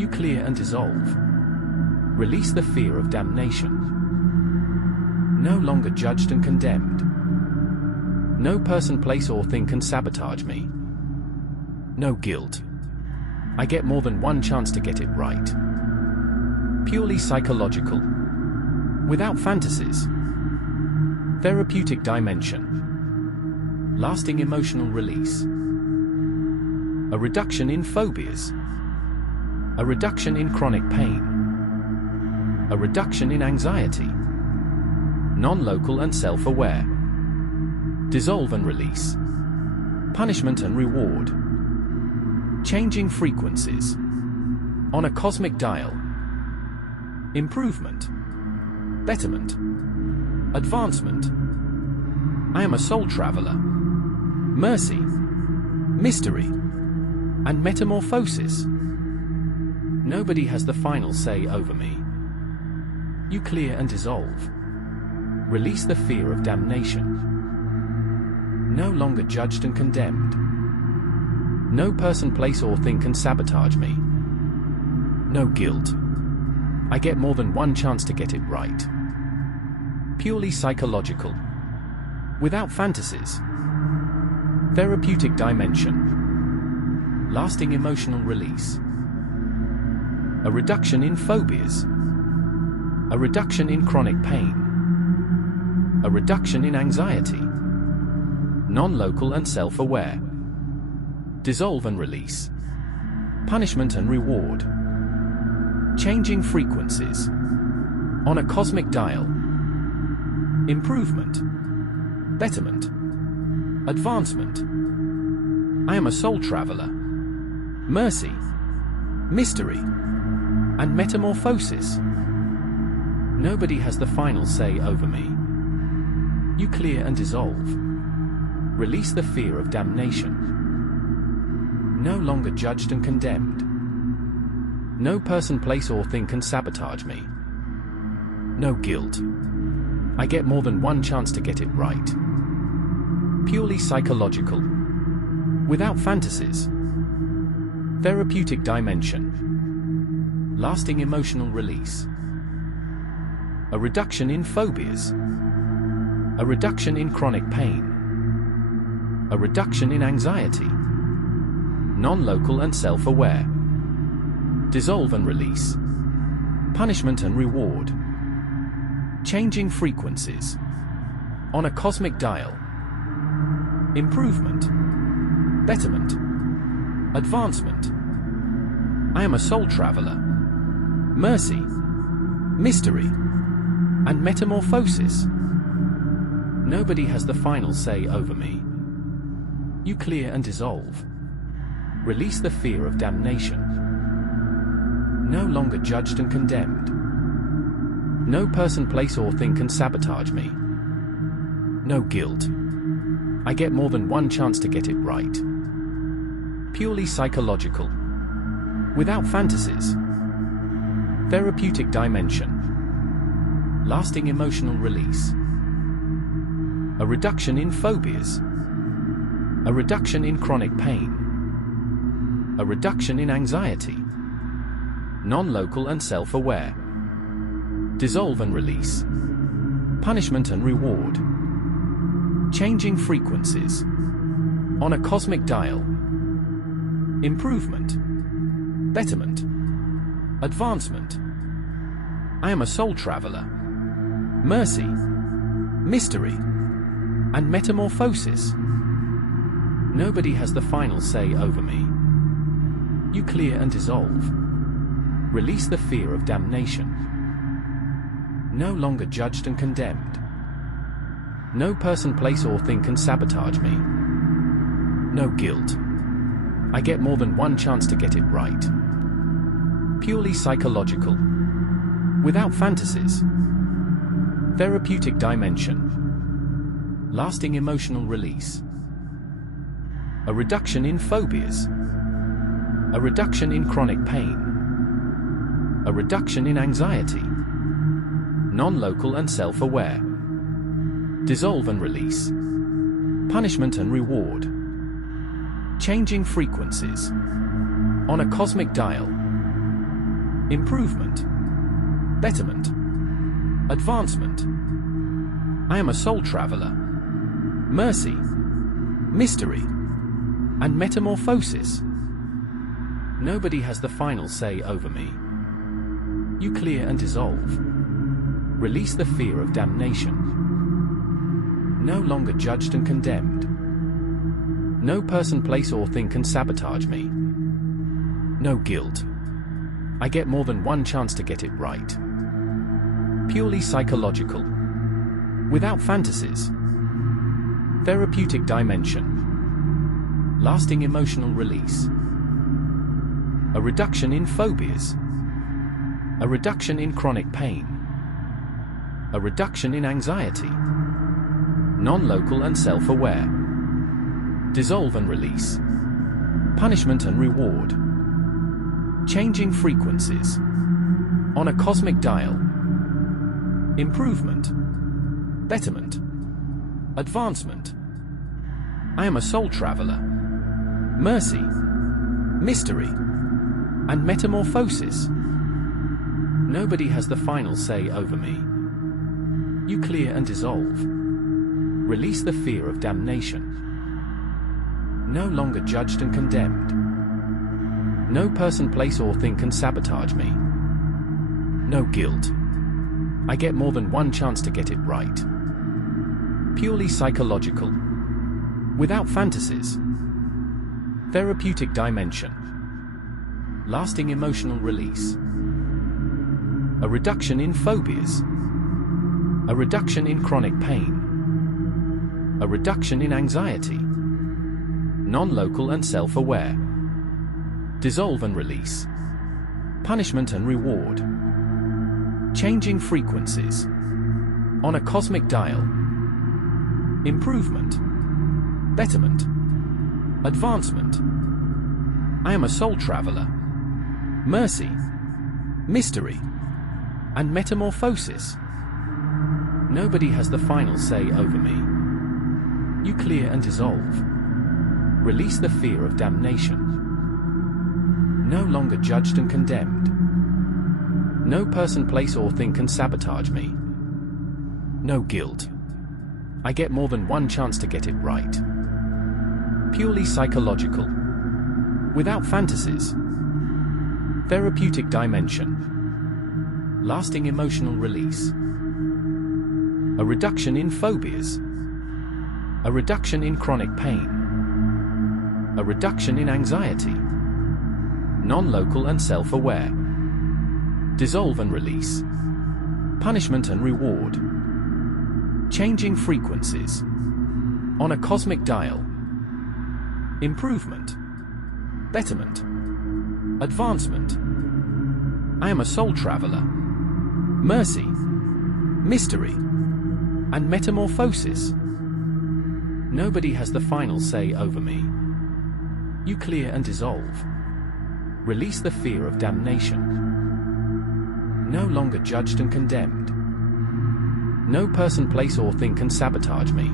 You clear and dissolve. Release the fear of damnation. No longer judged and condemned. No person, place or thing can sabotage me. No guilt. I get more than one chance to get it right. Purely psychological. Without fantasies. Therapeutic dimension. Lasting emotional release. A reduction in phobias. A reduction in chronic pain. A reduction in anxiety. Non-local and self-aware. Dissolve and release. Punishment and reward. Changing frequencies. On a cosmic dial. Improvement. Betterment. Advancement. I am a soul traveler. Mercy. Mystery. And metamorphosis. Nobody has the final say over me. You clear and dissolve. Release the fear of damnation. No longer judged and condemned. No person, place or thing can sabotage me. No guilt. I get more than one chance to get it right. Purely psychological. Without fantasies. Therapeutic dimension. Lasting emotional release. A reduction in phobias. A reduction in chronic pain. A reduction in anxiety. Non-local and self-aware. Dissolve and release. Punishment and reward. Changing frequencies. On a cosmic dial. Improvement. Betterment. Advancement. I am a soul traveler. Mercy. Mystery. And metamorphosis. Nobody has the final say over me. You clear and dissolve. Release the fear of damnation. No longer judged and condemned. No person, place or thing can sabotage me. No guilt. I get more than one chance to get it right. Purely psychological. Without fantasies. Therapeutic dimension. Lasting emotional release. A reduction in phobias. A reduction in chronic pain. A reduction in anxiety. Non-local and self-aware. Dissolve and release. Punishment and reward. Changing frequencies. On a cosmic dial. Improvement. Betterment. Advancement. I am a soul traveler. Mercy. Mystery. And metamorphosis. Nobody has the final say over me. You clear and dissolve. Release the fear of damnation. No longer judged and condemned. No person, place or thing can sabotage me. No guilt. I get more than one chance to get it right. Purely psychological. Without fantasies. Therapeutic dimension. Lasting emotional release. A reduction in phobias. A reduction in chronic pain. A reduction in anxiety. Non-local and self-aware. Dissolve and release. Punishment and reward. Changing frequencies. On a cosmic dial. Improvement. Betterment. Advancement. I am a soul traveler. Mercy. Mystery. And metamorphosis. Nobody has the final say over me. You clear and dissolve. Release the fear of damnation. No longer judged and condemned. No person, place or thing can sabotage me. No guilt. I get more than one chance to get it right. Purely psychological. Without fantasies. Therapeutic dimension. Lasting emotional release. A reduction in phobias. A reduction in chronic pain. A reduction in anxiety. Non-local and self-aware. Dissolve and release. Punishment and reward. Changing frequencies. On a cosmic dial. improvement, betterment, advancement. I am a soul traveler. Mercy, mystery, and metamorphosis. Nobody has the final say over me. You clear and dissolve. Release the fear of damnation. No longer judged and condemned. No person, place, or thing can sabotage me. No guilt. I get more than one chance to get it right. Purely psychological. Without fantasies. Therapeutic dimension. Lasting emotional release. A reduction in phobias. A reduction in chronic pain. A reduction in anxiety. Non-local and self-aware. Dissolve and release. Punishment and reward. Changing frequencies. On a cosmic dial. Improvement. Betterment. Advancement. I am a soul traveler. Mercy. Mystery. And metamorphosis. Nobody has the final say over me. You clear and dissolve. Release the fear of damnation. No longer judged and condemned. No person, place, or thing can sabotage me. No guilt. I get more than one chance to get it right. Purely psychological. Without fantasies. Therapeutic dimension. Lasting emotional release. A reduction in phobias. A reduction in chronic pain. A reduction in anxiety. Non-local and self-aware. Dissolve and release. Punishment and reward. Changing frequencies. On a cosmic dial. Improvement. Betterment. Advancement. I am a soul traveler. Mercy. Mystery. And metamorphosis. Nobody has the final say over me. You clear and dissolve. Release the fear of damnation. No longer judged and condemned. No person, place, or thing can sabotage me. No guilt. I get more than one chance to get it right. Purely psychological. Without fantasies. Therapeutic dimension. Lasting emotional release. A reduction in phobias. A reduction in chronic pain. A reduction in anxiety. Non-local and self-aware. Dissolve and release. Punishment and reward. Changing frequencies. On a cosmic dial. Improvement. Betterment. Advancement. I am a soul traveler. Mercy. Mystery. And metamorphosis. Nobody has the final say over me. You clear and dissolve. Release the fear of damnation. No longer judged and condemned. No person, place, or thing can sabotage me.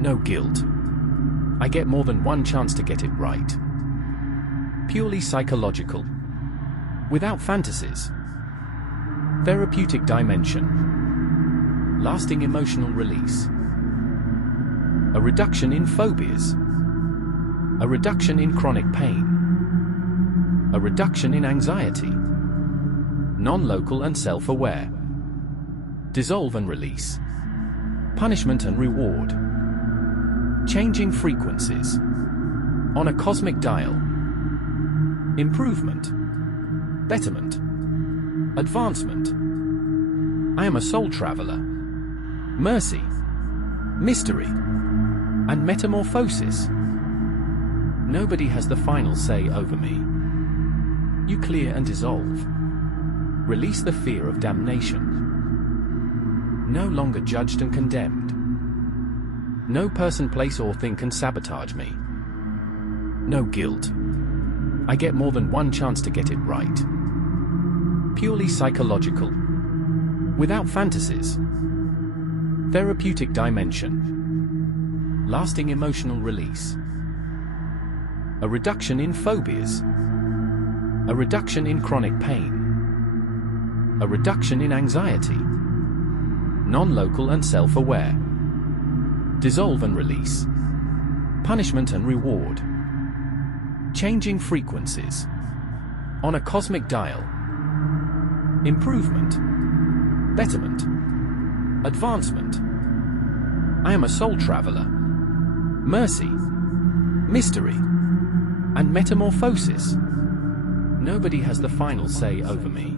No guilt. I get more than one chance to get it right. Purely psychological. Without fantasies. Therapeutic dimension. Lasting emotional release. A reduction in phobias. A reduction in chronic pain. A reduction in anxiety. Non-local and self-aware. Dissolve and release. Punishment and reward. Changing frequencies. On a cosmic dial. Improvement. Betterment. Advancement. I am a soul traveler. Mercy. Mystery. And metamorphosis. Nobody has the final say over me. You clear and dissolve. Release the fear of damnation. No longer judged and condemned. No person, place, or thing can sabotage me. No guilt. I get more than one chance to get it right. Purely psychological. Without fantasies. Therapeutic dimension. Lasting emotional release. A reduction in phobias. A reduction in chronic pain. A reduction in anxiety. Non-local and self-aware. Dissolve and release. Punishment and reward. Changing frequencies. On a cosmic dial. Improvement. Betterment. Advancement. I am a soul traveler. Mercy. Mystery. And metamorphosis. Nobody has the final say over me.